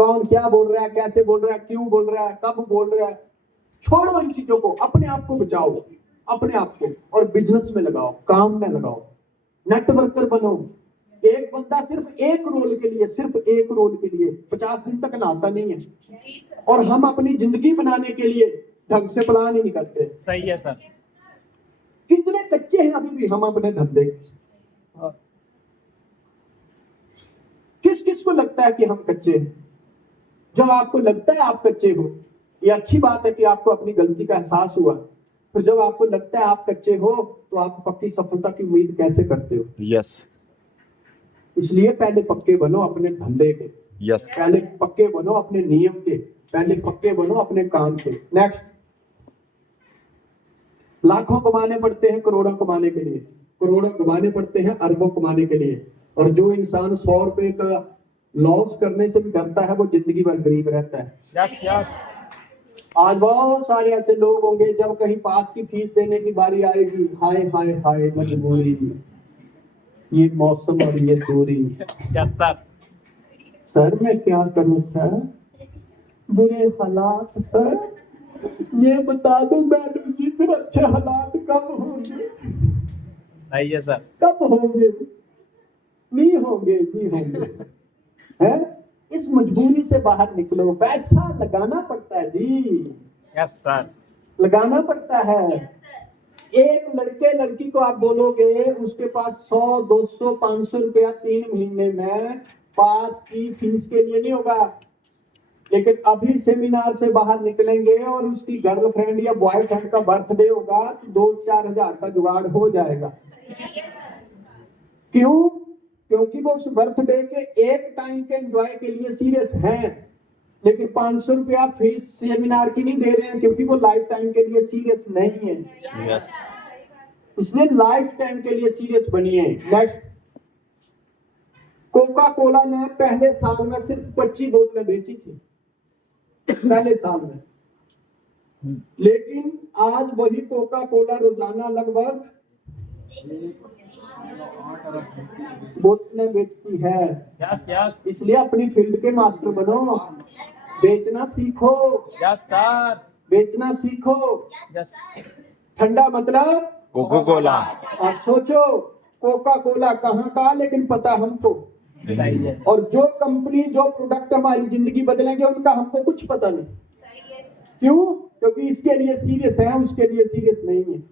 कौन क्या बोल रहा है, कैसे बोल रहा है, क्यों बोल रहा है, कब बोल रहा है, छोड़ो इन चीजों को, अपने आप को बचाओ, अपने आप को, और बिजनेस में लगाओ, काम में लगाओ, नेटवर्कर बनो। एक बंदा सिर्फ एक रोल के लिए, सिर्फ एक रोल के लिए 50 दिन तक नहाता नहीं है, और हम अपनी जिंदगी बनाने के लिए ढंग से प्लान ही नहीं करते। सही है सर। कितने कच्चे हैं अभी भी हम अपने धंधे। किस किस को लगता है कि हम कच्चे हैं? जब आपको लगता है आप कच्चे हो, ये अच्छी बात है कि आपको अपनी गलती का एहसास हुआ, फिर जब आपको लगता है आप कच्चे हो तो आप पक्की सफलता की उम्मीद कैसे करते हो? यस इसलिए पहले पक्के बनो अपने धंधे के, यस पहले पक्के बनो अपने नियम के, पहले पक्के बनो अपने काम के। नेक्स्ट, लाखों कमाने पड़ते हैं करोड़ों कमाने के लिए, करोड़ों कमाने पड़ते हैं अरबों कमाने के लिए, और जो इंसान 100 रुपए का लॉस करने से भी डरता है वो जिंदगी भर गरीब रहता है। Yes yes. आज बहुत सारे ऐसे लोग होंगे, जब कहीं पास की फीस देने की बारी आएगी, हाय हाय हाय मजबूरी, ये मौसम और ये दूरी, यस सर। सर मैं क्या करूं सर, बुरे हालात सर, ये बता दो मैडम जी फिर अच्छे हालात कब होंगे? सही है सर। कब होंगे? नहीं होंगे, नहीं होंगे। है? इस मजबूरी से बाहर निकलो, पैसा लगाना पड़ता है जी, यस सर। लगाना पड़ता है। एक लड़के लड़की को आप बोलोगे उसके पास 100 200 500 रुपया 3 महीने में पास की फीस के लिए नहीं होगा, लेकिन अभी सेमिनार से बाहर निकलेंगे और उसकी गर्लफ्रेंड या बॉयफ्रेंड का बर्थडे होगा तो 2-4 हजार का जुगाड़ हो जाएगा। क्यों? क्योंकि वो उस बर्थडे के एक टाइम के एंजॉय के लिए सीरियस हैं, लेकिन 500 रुपया फीस सेमिनार की नहीं दे रहे हैं, क्योंकि वो लाइफ टाइम के लिए सीरियस नहीं है। यस इसलिए लाइफ टाइम के लिए सीरियस बनिए। नेक्स्ट, कोका कोला ने पहले साल में सिर्फ 25 बोतलें बेची थी, पहले साल में, लेकिन आज वही कोका कोला रोजाना लगभग बोतलें बेचती है। Yes yes. इसलिए अपनी फील्ड के मास्टर बनो, बेचना सीखो, यस सर। बेचना सीखो। यस। ठंडा मतलब कोको कोला। आप सोचो कोका कोला कहाँ का, लेकिन पता हमको, सही है। और जो कंपनी जो प्रोडक्ट हमारी जिंदगी बदलेंगे उनका हमको कुछ पता नहीं। क्यों? क्योंकि इसके लिए सीरियस है, उसके लिए सीरियस नहीं है।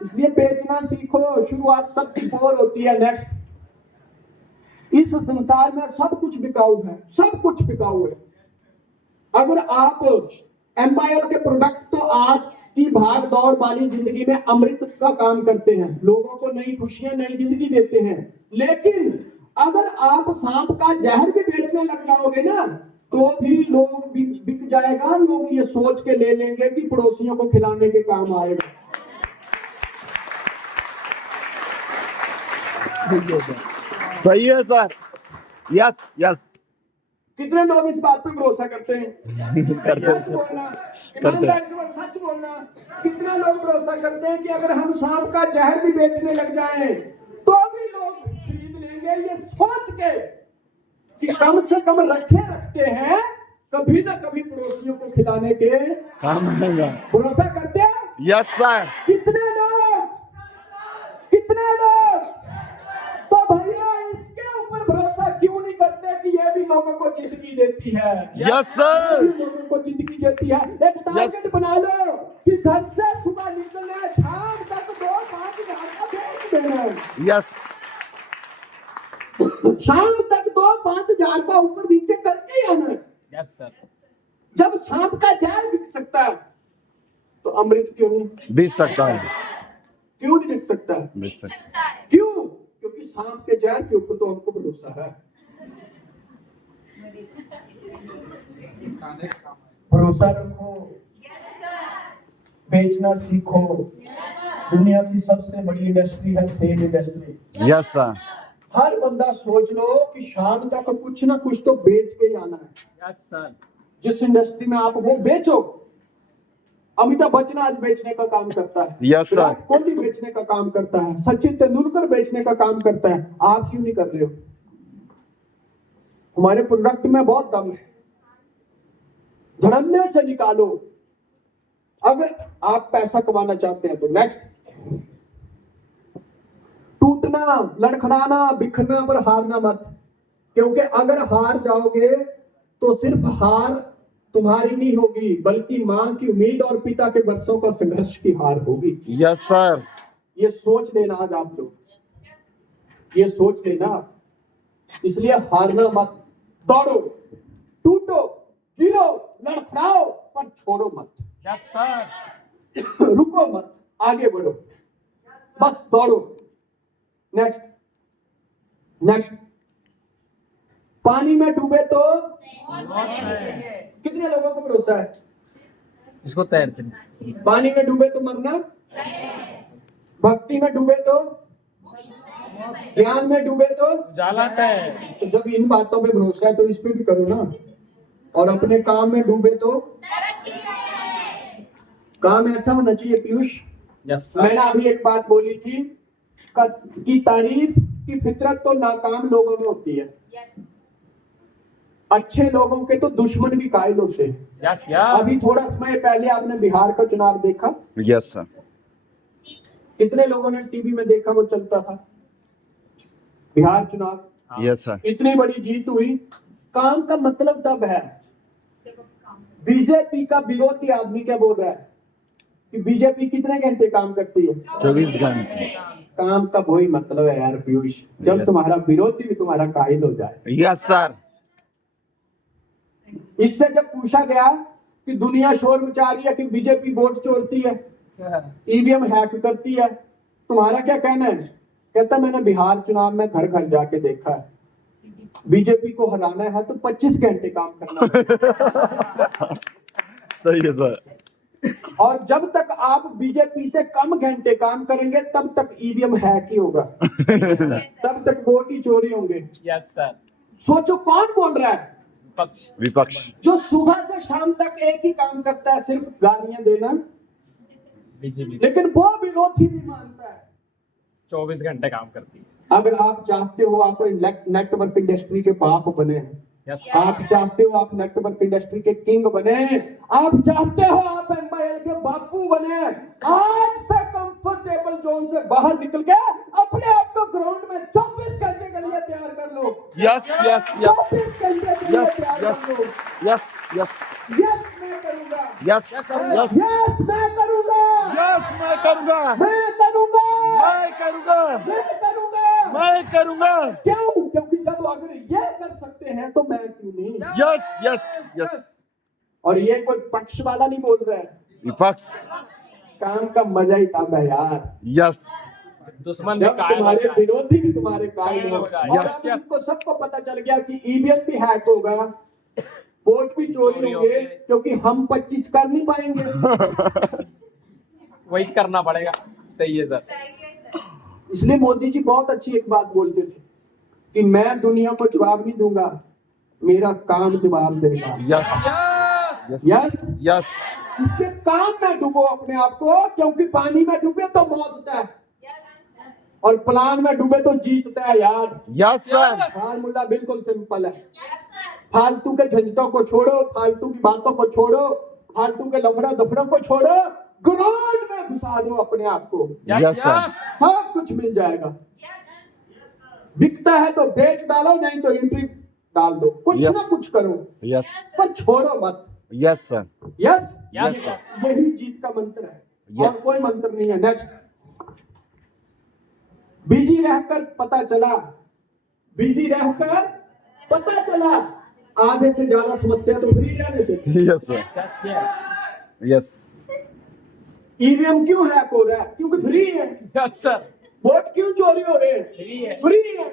इसलिए बेचना सीखो, शुरुआत सबकी बोर होती है। नेक्स्ट, इस संसार में सब कुछ बिकाऊ है, सब कुछ बिकाऊ है। अगर आप एम्पायर के प्रोडक्ट तो आज की भाग दौड़ वाली जिंदगी में अमृत का काम करते हैं, लोगों को नई खुशियां नई जिंदगी देते हैं, लेकिन अगर आप सांप का जहर भी बेचने लग जाओगे ना तो भी लोग बिक जाएगा, लोग ये सोच के ले लेंगे कि पड़ोसियों को खिलाने के काम आएगा। सही है सर। Yes yes. कितने लोग इस बात पे भरोसा करते हैं? सच बोलना, ईमानदारी से सच बोलना। कितने लोग भरोसा करते हैं कि अगर हम सांप का जहर भी बेचने लग जाएं तो भी लोग खरीद लेंगे, ये सोच के कि कम से कम रखते हैं, कभी ना कभी पड़ोसियों को खिलाने के काम आएगा। भरोसा करते हैं। Yes sir. कितने लोग, कितने लोग? तो भैया इसके ऊपर भरोसा क्यों नहीं करते कि ये भी लोगों को जिंदगी देती है? Yes sir. लोगों को जिंदगी देती है। एक टारगेट बना लो कि घर से सुबह निकलना, शाम तक 2-5 हजार का बेच देना। यस। शाम तक 2-5 हजार का ऊपर नीचे करके ही आना है। Yes sir. जब सांप का जहर बिक सकता है तो अमृत क्यों नहीं बीत सकता है। क्यों नहीं बिक सकता? बीत सकता है। क्यों? क्योंकि सांप के जहर के ऊपर तो हमको भरोसा है। भरोसा रखो, बेचना सीखो। दुनिया की सबसे बड़ी इंडस्ट्री है सेल इंडस्ट्री। Yes sir. हर बंदा सोच लो कि शाम तक कुछ ना कुछ तो बेच के ही आना है। Yes sir. जिस इंडस्ट्री में आप वो बेचो। अमिताभ बच्चन आज बेचने का काम करता है, यस सर। विराट कोहली बेचने का काम करता है, सचिन तेंदुलकर बेचने का काम करता है। आप क्यों नहीं कर रहे हो? हमारे प्रोडक्ट में बहुत दम है, धड़ल्ले से निकालो। अगर आप पैसा कमाना चाहते हैं तो नेक्स्ट, टूटना, लड़खड़ाना, बिखरना पर हारना मत, क्योंकि अगर हार जाओगे तो सिर्फ हार तुम्हारी नहीं होगी, बल्कि मां की उम्मीद और पिता के वर्षों का संघर्ष की हार होगी। Yes sir. ये सोच लेना आज आप लोग, ये सोच लेना। इसलिए हारना मत, दौड़ो, टूटो, गिरो, लड़खड़ाओ, पर छोड़ो मत, यस सर। रुको मत, आगे बढ़ो, बस दौड़ो। नेक्स्ट नेक्स्ट, पानी में डूबे तो कितने लोगों को भरोसा है? इसको तैरते नहीं। पानी में डूबे तो मरना, भक्ति में डूबे तो, ज्ञान में डूबे तो जाला है। तो जब इन बातों पे भरोसा है तो इस पे भी करो ना। और अपने काम में डूबे तो काम ऐसा होना चाहिए पीयूष। Yes sir. मैंने अभी एक बात बोली थी कि तारीफ की फितरत तो नाकाम लोगों में होती है, अच्छे लोगों के तो दुश्मन भी कायल होते हैं। Yes yes. अभी थोड़ा समय पहले आपने बिहार का चुनाव देखा, यस सर। कितने लोगों ने टीवी में देखा वो चलता था बिहार चुनाव, यस सर। इतनी बड़ी जीत हुई। काम का मतलब तब है, बीजेपी का विरोधी आदमी क्या बोल रहा है कि बीजेपी कितने घंटे काम करती है? 24 घंटे। काम का वही मतलब है यार पीयूष, जब Yes. तुम्हारा विरोधी भी तुम्हारा कायल हो जाए। Yes sir. इससे जब पूछा गया कि दुनिया शोर मचा रही है कि बीजेपी वोट चोरती है, ईवीएम हैक करती है, तुम्हारा क्या कहना है? कहता मैंने बिहार चुनाव में घर घर जाके देखा है, बीजेपी को हराना है तो 25 घंटे काम करना है। सही है सर। और जब तक आप बीजेपी से कम घंटे काम करेंगे तब तक ईवीएम हैक ही होगा, तब तक वोट ही चोरी होंगे। Yes sir. सोचो कौन बोल रहा है? पक्ष। विपक्ष। जो सुबह से शाम तक एक ही काम करता है, सिर्फ गालियां देना, बीजेपी लेकिन वो विरोधी भी मानता है। 24 घंटे काम करती है। अगर आप चाहते हो आप नेटवर्क इंडस्ट्री के बाप बने, यस आप चाहते हो आप नेटवर्क इंडस्ट्री के किंग बने, आप चाहते हो आप एमआईएल के बापू बने, आज से कंफर्टेबल जोन से बाहर निकल के अपने आप को ग्राउंड में 24 घंटे के लिए तैयार कर लो। यस यस यस 24 घंटे के लिए यस तैयार यस कर लो। यस यस यस मैं करूंगा, यस यस यस मैं करूंगा, यस मैं करूंगा। मैं करूंगा, मैं करूंगा। मैं करूंगा। मैं करूंगा। क्यों? क्योंकि जब अगर ये कर सकते हैं तो मैं क्यों नहीं? Yes yes yes. और ये कोई पक्ष वाला नहीं बोल रहा है, विपक्ष। काम का मजा ही तब है यार, यस। दुश्मन भी जब कायल हो तुम्हारे जाए। विरोधी भी तुम्हारे कायल कायल हो हो जाए। और Yes, अब yes. इसको सबको पता चल गया कि ईवीएम भी हैक होगा, वोट भी चोरी चोरी होंगे, होंगे। क्योंकि हम 25 कर नहीं पाएंगे। वही करना पड़ेगा। सही है सर। इसलिए मोदी जी बहुत अच्छी एक बात बोलते थे कि मैं दुनिया को जवाब नहीं दूंगा, मेरा काम जवाब देगा। Yes yes. यस, यस इसके काम में डूबो अपने आप को, क्योंकि पानी में डूबे तो मौत होता है और प्लान में डूबे तो जीतता है यार। Yes sir. फार्मूला बिल्कुल सिंपल है। फालतू के झंझटों को छोड़ो, फालतू की बातों को छोड़ो, फालतू के लफड़ा दफड़ों को छोड़ो, ग्राउंड में घुसा दो अपने आप को, यस सर। सब कुछ मिल जाएगा। बिकता है तो बेच डालो, नहीं तो एंट्री डाल दो, कुछ Yes. ना कुछ करो, यस पर छोड़ो मत। Yes sir. Yes, Yes, sir. यही जीत का मंत्र है, और Yes. कोई मंत्र नहीं है। नेक्स्ट, बिजी रहकर पता चला, बिजी रहकर पता चला, आधे से ज्यादा समस्या तो फ्री रहने से। Yes sir. यस ईवीएम क्यों हैक हो रहा है? क्योंकि फ्री है। Yes sir. वोट क्यों चोरी हो रहे हैं? फ्री है। फ्री है।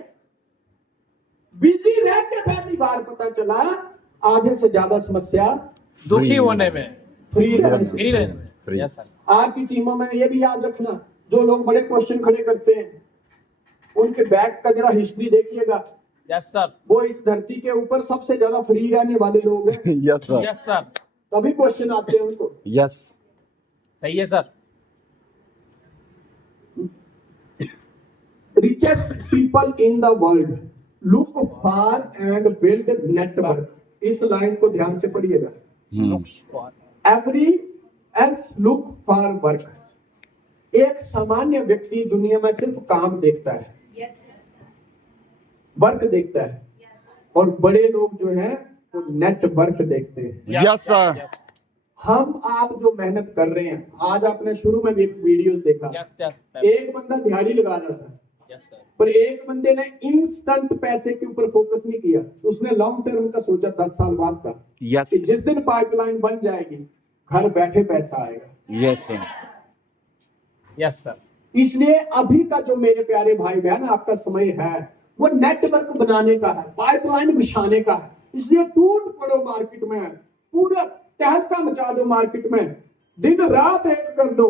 बिजी रह के पहली बार पता चला, आधे से ज्यादा समस्या दुखी होने में, फ्री रहने से। फ्री रहने में। Free. Yes sir. आपकी टीमों में ये भी याद रखना, जो लोग बड़े क्वेश्चन खड़े करते हैं उनके बैक का जरा हिस्ट्री देखिएगा, यस सर। वो इस धरती के ऊपर सबसे ज्यादा फ्री रहने वाले लोग हैं, यस सर। Yes sir. तभी क्वेश्चन आते हैं उनको। यस सही है sir. richest people in the world look for and build network, इस लाइन को ध्यान से पढ़िएगा। Looks for. Every else look for work. एक सामान्य व्यक्ति दुनिया में सिर्फ काम देखता है, वर्क देखता है, और बड़े लोग जो हैं वो नेटवर्क देखते हैं। Yes, sir. Yes. हम आप जो मेहनत कर रहे हैं, आज आपने शुरू में भी वीडियो देखा, Yes, yes. एक बंदा दिहाड़ी लगा रहा था, Yes, sir. पर एक बंदे ने इंस्टेंट पैसे के ऊपर फोकस नहीं किया, उसने लॉन्ग टर्म का सोचा 10 साल बाद का, Yes. कि जिस दिन पाइपलाइन बन जाएगी घर बैठे पैसा आएगा। Yes, sir. Yes, sir. इसलिए अभी का जो मेरे प्यारे भाई बहन आपका समय है वो नेटवर्क बनाने का है, पाइपलाइन बिछाने का है। इसलिए टूट पड़ो मार्केट में, पूरा तहलका मचा दो मार्केट में, दिन रात एक कर दो,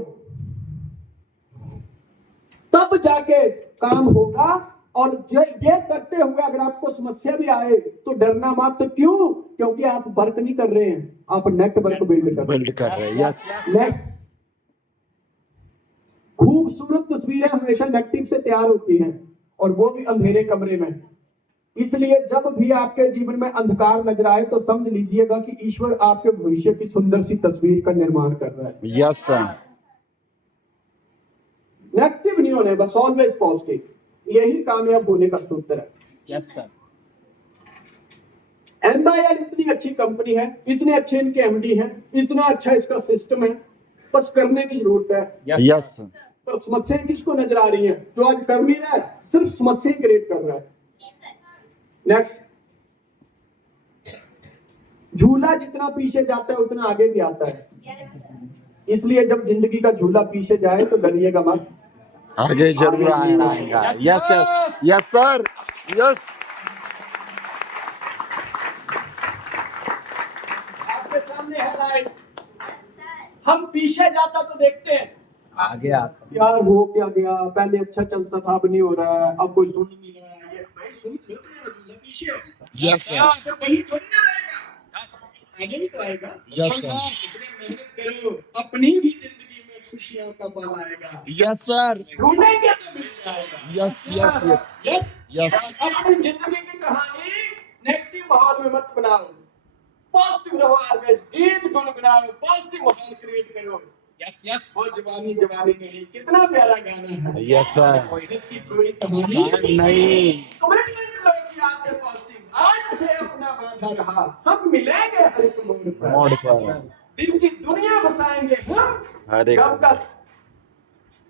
तब जाके काम होगा। और ये करते हुए अगर आपको समस्या भी आए तो डरना मत। क्यों? क्योंकि आप वर्क नहीं कर रहे हैं, आप नेटवर्क बिल्ड कर रहे हैं। बिल्ड कर रहे हैं। Yes. नेक्स्ट, खूबसूरत तस्वीरें हमेशा नेगेटिव से तैयार होती हैं, और वो भी अंधेरे कमरे में। इसलिए जब भी आपके जीवन में अंधकार नजर आए तो समझ लीजिएगा कि ईश्वर आपके भविष्य की सुंदर सी तस्वीर का निर्माण कर रहा है। Yes, sir. नेगेटिव नहीं होने, बस ऑलवेज पॉजिटिव। यही कामयाब होने का सूत्र है। Yes, sir. एमआईएल इतनी अच्छी कंपनी है, इतने अच्छे इनके एमडी हैं, इतना अच्छा इसका सिस्टम है, बस करने की जरूरत है। Yes, Yes, sir. पर समस्याएं किसको नजर आ रही हैं? जो आज कर नहीं रहा है, सिर्फ समस्या क्रिएट कर रहा है। नेक्स्ट, झूला जितना पीछे जाता है उतना आगे भी आता है। इसलिए जब जिंदगी का झूला पीछे जाए तो डरिएगा मत, आगे जरूर आएगा। Yes, Yes, sir. sir. Yes, sir. Yes. आपके सामने है लाइट। हम पीछे जाता तो देखते हैं आगे आता. यार हो क्या गया, पहले अच्छा चलता था अब नहीं हो रहा है, अब कोई सुन नहीं रहा है। ये भाई सुन लो, मेरा झूला पीछे है। Yes, sir. तो वही थोड़ी ना रहेगा, Yes. आगे भी तो आएगा। Yes, sir. इतनी मेहनत करो, अपनी भी जिंदगी में खुशियों का पल आएगा। Yes, sir. ढूंढेंगे तो मिल जाएगा। Yes, yes, yes. Yes Yes. अपनी जिंदगी की कहानी नेगेटिव माहौल में मत बनाओ, पॉजिटिव रहो। ऑलवेज गीत गुनगुनाओ, पॉजिटिव माहौल क्रिएट करो। Yes, yes. वो जवानी जवानी नहीं, कितना प्यारा गाना है। Yes, sir. जिसकी कोई कहानी नहीं। कमिटमेंट लो कि आज से पॉजिटिव, आज से अपना वादा रहा, हम मिलेंगे हर एक मोड़ मोड़ पर, पर। दिल की दुनिया बसाएंगे हम। हर एक कब का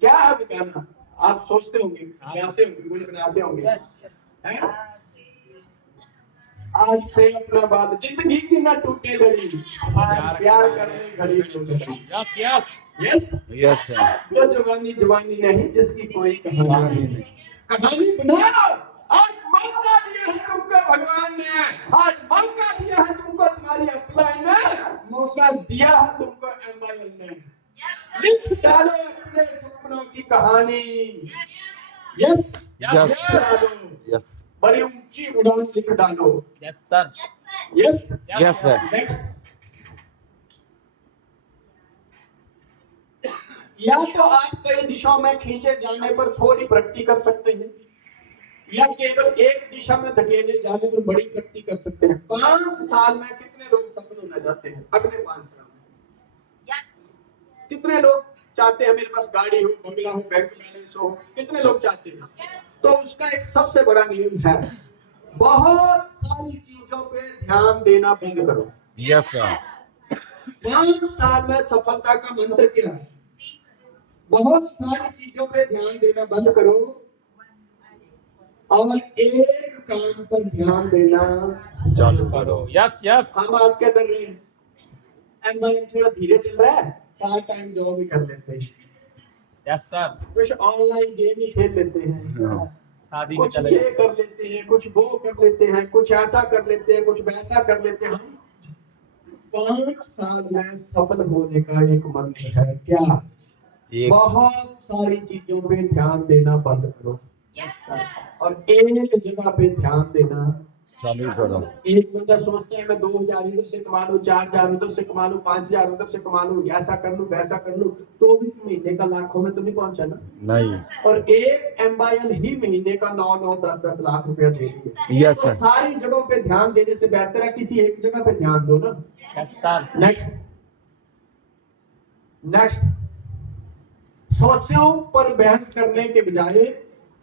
क्या है वो गाना? आप सोचते होंगे, गाते होंगे, गुनगुनाते होंगे। हैं? आज से अपना बात, जिंदगी की ना टूटे लड़ी, प्यार करने घड़ी टूटे। Yes, yes. Yes, Yes, sir. वो जवानी जवानी नहीं जिसकी कोई कहानी नहीं। कहानी बनाओ। आज मौका दिया है तुमको भगवान ने, आज मौका दिया है तुमको तुम्हारी अपलाइन ने, मौका दिया है तुमको एमआईएल ने। लिख डालो अपने सपनों की कहानी। यस, Yes, लिख डालो, yes. बड़ी ऊंची उड़ान लिख डालो। Yes, sir. Yes, Yes, sir. Next, या तो आप कई दिशाओं में खींचे जाने पर थोड़ी प्रगति कर सकते हैं, या केवल एक दिशा में धकेले जाने पर बड़ी प्रगति कर सकते हैं। 5 साल में कितने लोग सफल होना चाहते हैं? अगले 5 साल में कितने लोग चाहते हैं मेरे पास गाड़ी हो, बंगला हो, बैंक बैलेंस हो? कितने लोग चाहते हैं? तो उसका एक सबसे बड़ा नियम है, बहुत सारी चीजों पे ध्यान देना बंद करो। Yes, sir. 5 साल में सफलता का मंत्र क्या है? बहुत सारी चीजों पे ध्यान देना बंद करो और एक काम पर ध्यान देना चालू करो. Yes, yes. हम आज क्या कर रहे हैं? एमआईएल थोड़ा धीरे चल रहा है, पार्ट टाइम जॉब भी कर लेते हैं, Yes, sir. कुछ ऑनलाइन गेम ही खेल लेते हैं, शादी में कुछ चले ये कर लेते हैं, कुछ वो कर लेते हैं, कुछ ऐसा कर लेते हैं, कुछ वैसा कर लेते हैं। 5 साल में सफल होने का एक मंत्र है, क्या? एक बहुत सारी चीजों पे ध्यान देना बंद करो और एक जगह पे ध्यान देना चालू करो। एक बंदा सोचते हैं मैं 2,000 इधर से कमा लूं, 4,000 उधर से कमा लूं, 5,000 उधर से कमा लूं, ऐसा कर लूं वैसा कर लूं, तो भी महीने का लाखों में तो नहीं पहुंचा ना। नहीं। और एक एम्बायल ही महीने का 9-9, 10-10 लाख रुपया दे रही है। यस तो सर। सारी जगहों पे ध्यान देने से बेहतर है किसी एक जगह पे ध्यान दो ना। Yes sir. नेक्स्ट समस्याओं पर बहस करने के बजाय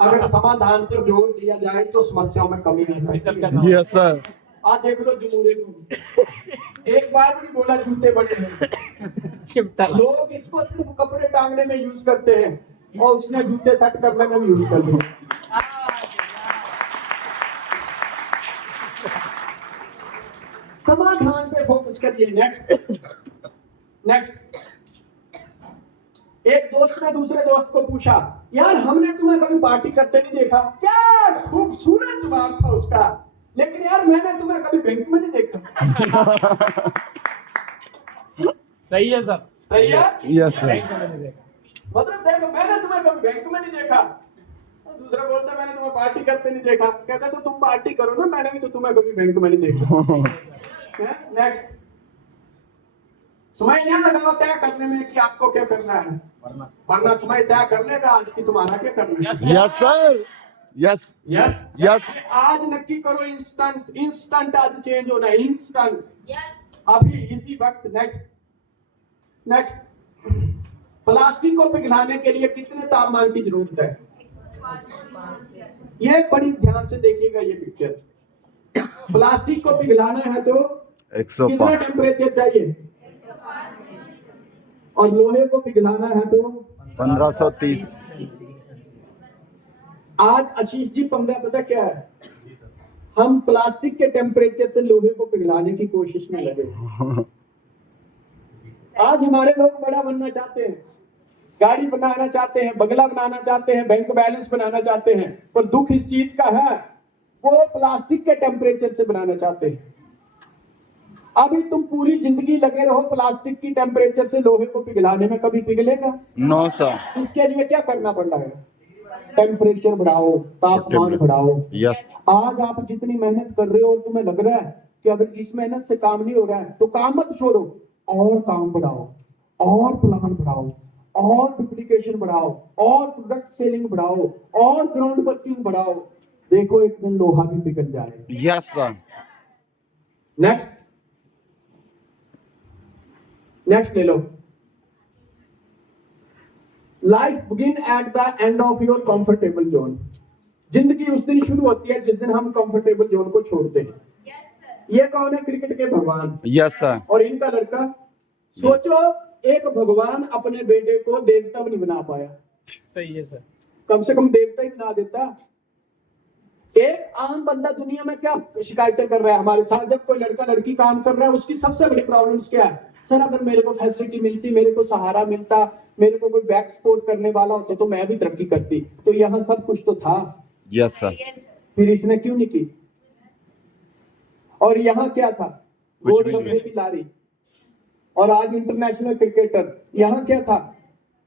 अगर समाधान पर जोर दिया जाए तो समस्याओं में कमी आ सकती है। Yes sir. आज देख लो जमूरे को एक बार भी बोला जूते बड़े हैं, चिपटा लोग इसको सिर्फ कपड़े टांगने में यूज करते हैं और उसने जूते सेट करने में भी यूज कर दिया। समाधान पे फोकस करिए। नेक्स्ट एक दोस्त ने दूसरे दोस्त को पूछा, यार हमने तुम्हें कभी पार्टी करते नहीं देखा। क्या खूबसूरत जवाब था उसका, लेकिन यार मैंने तुम्हें कभी बैंक में नहीं देखा। सही है सर। सही है। Yes sir. मतलब देखो मैंने तुम्हें कभी बैंक में नहीं देखा, दूसरा बोलता मैंने तुम्हें पार्टी करते नहीं देखा। कहता तो तुम पार्टी करो ना, मैंने भी तो तुम्हें कभी बैंक में नहीं देखा। नेक्स्ट समय यह लगाओ तय करने में कि आपको क्या करना है, वरना समय तय कर लेगा आज की तुम्हारा क्या करना है। Yes sir. Yes yes yes. आज नक्की करो, इंस्टेंट आज चेंज होना है, इंस्टेंट अभी इसी वक्त। नेक्स्ट प्लास्टिक को पिघलाने के लिए कितने तापमान की जरूरत है? ये बड़ी ध्यान से देखिएगा ये पिक्चर। प्लास्टिक को पिघलाना है तो 105। कितना टेम्परेचर चाहिए? और लोहे को पिघलाना है तो 1530। आज आशीष जी पंगा पता क्या है, हम प्लास्टिक के टेम्परेचर से लोहे को पिघलाने की कोशिश में लगे। आज हमारे लोग बड़ा बनना चाहते हैं, गाड़ी बनाना चाहते हैं, बंगला बनाना चाहते हैं, बैंक बैलेंस बनाना चाहते हैं, पर दुख इस चीज का है वो प्लास्टिक के टेम्परेचर से बनाना चाहते हैं। अभी तुम पूरी जिंदगी लगे रहो प्लास्टिक की टेम्परेचर से लोहे को पिघलाने में, कभी पिघलेगा? No sir. इसके लिए क्या करना पड़ रहा है? टेम्परेचर बढ़ाओ, तापमान बढ़ाओ। यस। आज आप जितनी मेहनत कर रहे हो और तुम्हें लग रहा है कि अगर इस मेहनत से काम नहीं हो रहा है तो काम मत छोड़ो, और काम बढ़ाओ, और प्लान बढ़ाओ, और डुप्लीकेशन बढ़ाओ, और प्रोडक्ट सेलिंग बढ़ाओ, और ग्राउंड वर्किंग बढ़ाओ। देखो एक दिन लोहा भी पिघल जाएगा। Yes sir. नेक्स्ट ले लो। Life begin at the end of your comfortable zone. जिंदगी उस दिन शुरू होती है जिस दिन हम कंफर्टेबल जोन को छोड़ते हैं। ये कौन है? क्रिकेट के भगवान। Yes sir. और इनका लड़का। सोचो एक भगवान अपने बेटे को देवता भी नहीं बना पाया। सही है सर। कम से कम देवता ही बना देता। एक आम बंदा दुनिया में क्या शिकायतें कर रहा है हमारे साथ, जब कोई लड़का लड़की काम कर रहा है उसकी सबसे बड़ी प्रॉब्लम्स क्या है? सर अगर मेरे को फैसिलिटी मिलती, मेरे को सहारा मिलता, मेरे को कोई बैक सपोर्ट करने वाला होता तो मैं भी तरक्की करती। तो यहाँ सब कुछ तो था। Yes sir. फिर इसने क्यों नहीं की? और यहाँ क्या था? गोल गप्पे की लारी। और आज इंटरनेशनल क्रिकेटर। यहाँ क्या था?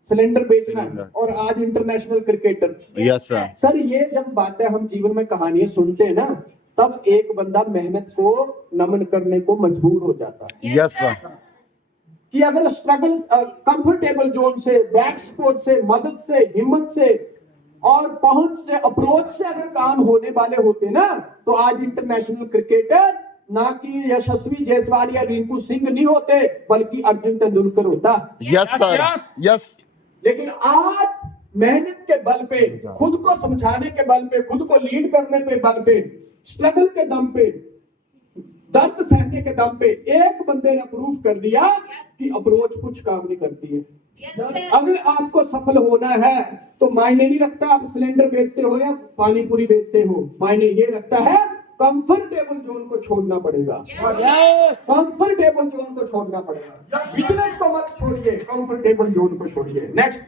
सिलेंडर बेचना। और आज international cricketer. Yes sir. Sir ये जब बातें हम जीवन में कहानियां सुनते हैं ना, तब एक बंदा मेहनत को नमन करने को मजबूर हो जाता है। Yes sir. कि अगर स्ट्रगल कंफर्टेबल जोन से, बैक सपोर्ट से, मदद से, हिम्मत से और पहुंच से, अप्रोच से अगर काम होने वाले होते ना, तो आज इंटरनेशनल क्रिकेटर ना कि यशस्वी जायसवाल या रिंकू सिंह नहीं होते, बल्कि अर्जुन तेंदुलकर होता। Yes sir. यस। लेकिन आज मेहनत के बल पे, खुद को समझाने के बल पे, खुद को लीड करने के बल पे, स्ट्रगल के दम पे, दर्द सहने के दम पे एक बंदे ने प्रूव कर दिया कि अप्रोच कुछ काम नहीं करती है। अगर आपको सफल होना है तो मायने नहीं रखता आप सिलेंडर बेचते हो या पानी पूरी बेचते हो, मायने ये रखता है कंफर्टेबल जोन को छोड़ना पड़ेगा। कंफर्टेबल जोन को छोड़ना पड़ेगा। बिजनेस को मत छोड़िए, कंफर्टेबल जोन को छोड़िए। नेक्स्ट,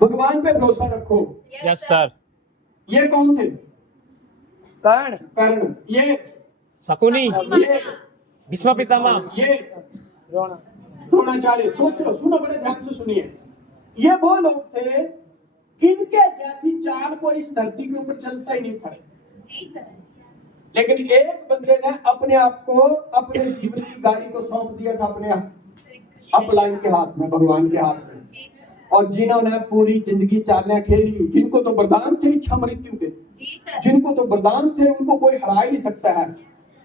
भगवान पे भरोसा रखो। Yes sir. ये कौन थे? कर्ण। ये शकुनी। ये भीष्म पितामह। ये द्रोणाचार्य। सोचो, सुनो, बड़े ध्यान से सुनिए। ये वो लोग थे इनके जैसी चाल को इस धरती के ऊपर चलता ही नहीं था। जी सर। लेकिन एक बंदे ने अपने आप को, अपने जीवन की गाड़ी को सौंप दिया था अपने अपलाइन के हाथ में, भगवान के हाथ में। जी सर। और जिन्होंने पूरी जिंदगी चालें खेली, जिनको तो वरदान थे इच्छा मृत्यु के, जी सर। जिनको तो वरदान थे, उनको कोई हरा ही नहीं सकता है।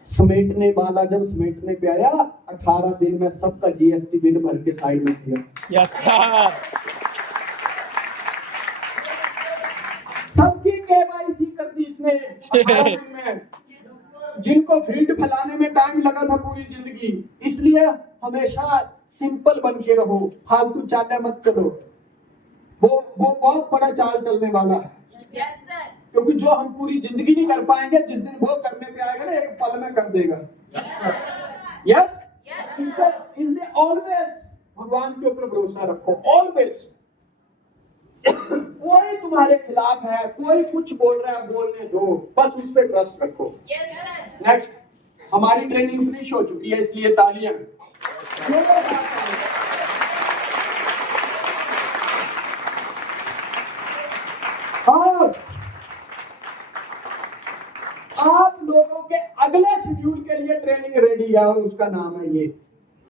समेटने वाला जब समेटने पे आया, 18 दिन में सबका जीएसटी बिल भर के साइड में किया। Yes sir. सबकी केवाईसी कर दी इसने 18 दिन में। जिनको फील्ड फैलाने में टाइम लगा था पूरी जिंदगी, इसलिए हमेशा सिंपल बन के रहो, फालतू चालें मत चलो। वो बहुत बड़ा चाल चलने वाला है, यस सर। क्योंकि जो हम पूरी जिंदगी नहीं कर पाएंगे, जिस दिन वो करने पे आएगा ना, एक पल में कर देगा। यस, इसलिए ऑलवेज भगवान के ऊपर भरोसा रखो, ऑलवेज। कोई तुम्हारे खिलाफ है, कोई कुछ बोल रहा है, बोलने दो, बस उस पर ट्रस्ट रखो। Yes sir. नेक्स्ट, हमारी ट्रेनिंग फिनिश हो चुकी है, इसलिए तालियां। और आप लोगों के अगले शेड्यूल के लिए ट्रेनिंग रेडी है, और उसका नाम है ये